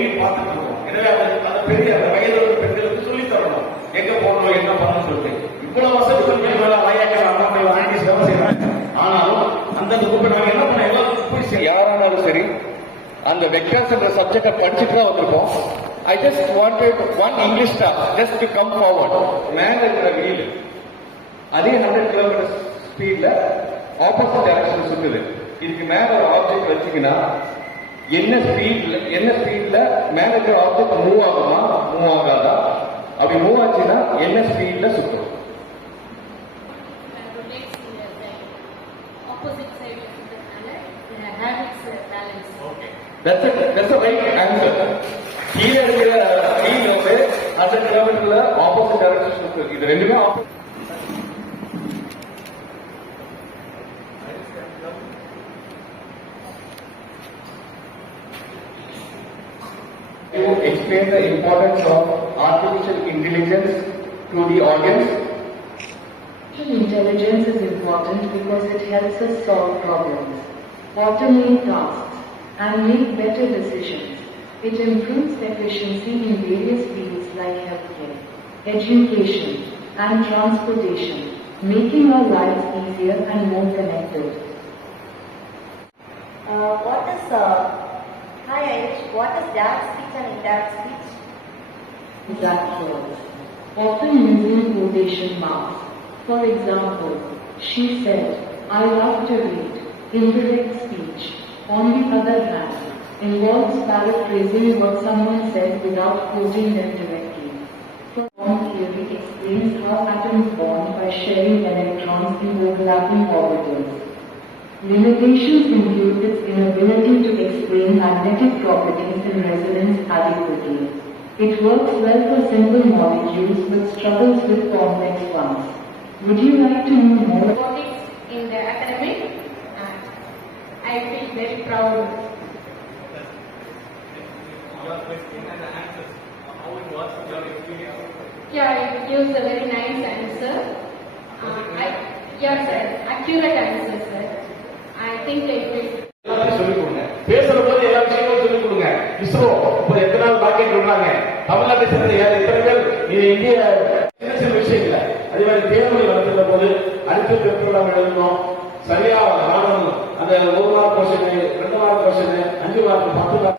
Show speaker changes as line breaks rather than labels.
Daily பார்த்துட்டு இருக்கோம். எனவே அது அந்த பெரிய அந்த வயது உள்ள பெண்களுக்கு சொல்லி தரணும் எங்க போகணும் என்ன பண்ணணும் சொல்லிட்டு. இவ்வளவு வசதிகள் மேல ஐயாக்கள் அண்ணாக்கள் வாங்கி சேவை செய்யறாங்க ஆனாலும் அந்த குரூப்பை நாங்க என்ன பண்ண எல்லாருக்கும் போய் சரி
யாரானாலும் சரி அந்த வெக்டர்ஸ் என்ற சப்ஜெக்டை படிச்சுட்டு தான் வந்திருக்கோம். I just wanted one English staff just to come forward மேல இருக்கிற வீல் அதே ஹண்ட்ரட் கிலோமீட்டர் ஸ்பீட்ல ஆப்போசிட் டைரக்ஷன் சுத்துது இதுக்கு மேல ஒரு ஆப்ஜெக்ட் வச்சுக்கினா என்ன ஸ்பீட்ல என்ன ஸ்பீட்ல மேனேஜர் ஆப்ஜெக்ட் மூவ் ஆகுமா? மூவ் ஆகாதா? அப்படி மூவ் ஆச்சுன்னா என்ன ஸ்பீட்ல
சுற்றும்
That's it. That's the right answer. கீழே இருக்கிற ஆப்போசிட் டைரக்ஷன் இது ரெண்டுமே opposite You explain the importance of artificial intelligence to the audience.
Artificial intelligence is important because it helps us solve problems, automate tasks, and make better decisions. It improves efficiency in various fields like healthcare, education, and transportation, making our lives easier and more connected.
Uh, what is, uh, hi Irish, what is direct speech and indirect speech?
Exact words, often using quotation marks. For example, she said, I love to read. Indirect speech, on the other hand, involves paraphrasing what someone said without quoting them directly. For Bond theory explains how atoms bond by sharing electrons in overlapping orbitals. Limitations include its inability to explain magnetic properties in resonance adequately. It works well for simple molecules but struggles with complex ones. Would you like to know more?
Robotics in the academic, and I feel very proud.
Your question and the answers, how it was, your experience.
Yeah, it gives a very nice answer. Uh, I, yes, sir, accurate answer,
சொல்லிக் கொடுங்க. பேசுற போது எல்லா விஷயங்களும் சொல்லிக் கொடுங்க. இஸ்ரோ இப்போ எத்தனை நாள் ராக்கெட் விடுறாங்க தமிழ்நாட்டை சேர்ந்த எத்தனை பேர் இது இந்திய சின்ன சின்ன விஷயம் இல்ல. அதே மாதிரி தேர்வு நடத்துகிற போது அடுத்த பெற்றோடம் எழுதணும். சரியா மாணவன் அந்த ஒரு மார்க் கொஸ்டின் ரெண்டு மார்க் கொஸ்டின் அஞ்சு மார்க் பத்து மார்க்